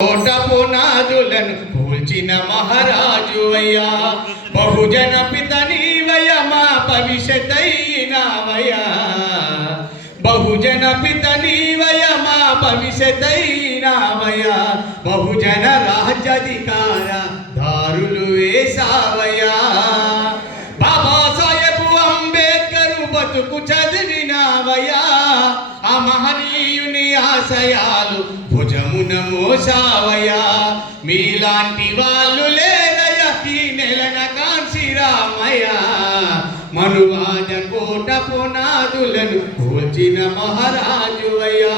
కోట పునాదులను కూల్చిన మహారాజు అయ్యా, బహుజన పిత నీవయ్య మా భవిష్యత్తైనావయ్యా, బహుజన పిత నీవయ్య మా భవిష్యత్తైనావయ్యా, బహుజన రాజ్యాధికార దారులు వేసావయ్యా, బాబాసాహెబ్ అంబేద్కర్ బతుకు చదివినావయ్యా, ఆ మహనీయుని ఆశయాలు భుజమున మోసావయ్యా, మీలాంటి వాళ్ళు లేరయ్యా ఈ నెలన కాంశీరామయ్యా, మనువాద కోట పునాదులను కూల్చిన మహారాజు అయ్యా,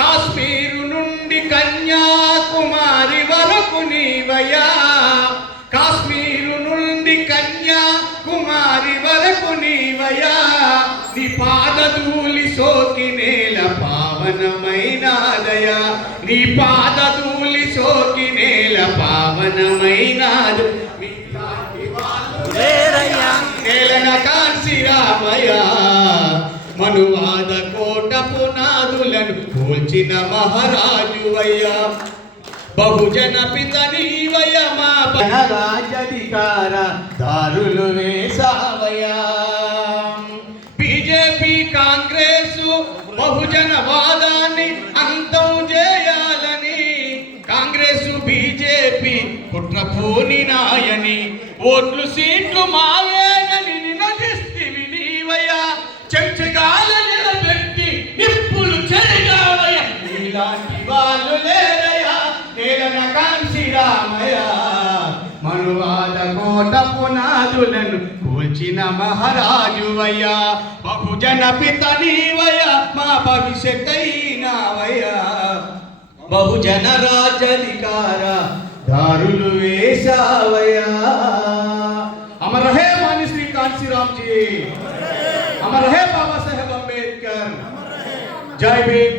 కాశ్మీరు నుండి కన్యాకుమారి వరకు నీవయ్యా, కాశ్మీరు నుండి కన్యాకుమారి వరకు నీవయ్యా, నీ పాదధూళి సోకి నేల పావనమైనాదయా, నీ పాదధూళి సోకి నేల పావనమైనాదు, నేలన కాంశీరామయ్యా, మనువాద కోట పునాదులను కూల్చిన మహారాజు అయ్యా, బహుజన పిత నీవయ్య మా రాజ్యాధికార దారులు వేసావయ్యా, బీజేపీ కాంగ్రెస్ బహుజన వాదాన్ని అంతం చేయాలని, కాంగ్రెస్ బీజేపీ కుట్రపూని నాయని, ఓట్లు సీట్లు మావేనని నినదిస్తివి నీవయ్యా, చెంచగాల నిలబెట్టి నిప్పులు చెరిగావయ్యా, ఇలాంటి వాళ్ళు లేరయ్యా నేలన కాంశీరామయ్యా, మనువాద కోట పునాదులను కూల్చిన మహారాజు అయ్యా, బహుజన పిత నీవయ్యా మా భవిష్యత్తైనావయ్యా, బహుజన రాజ్యాధికార దారులు వేసావయ్యా, అమర హే మాన్య శ్రీ కాంశీరామ్ जी, अमर है बाबा साहेब अम्बेडकर, जय भीम।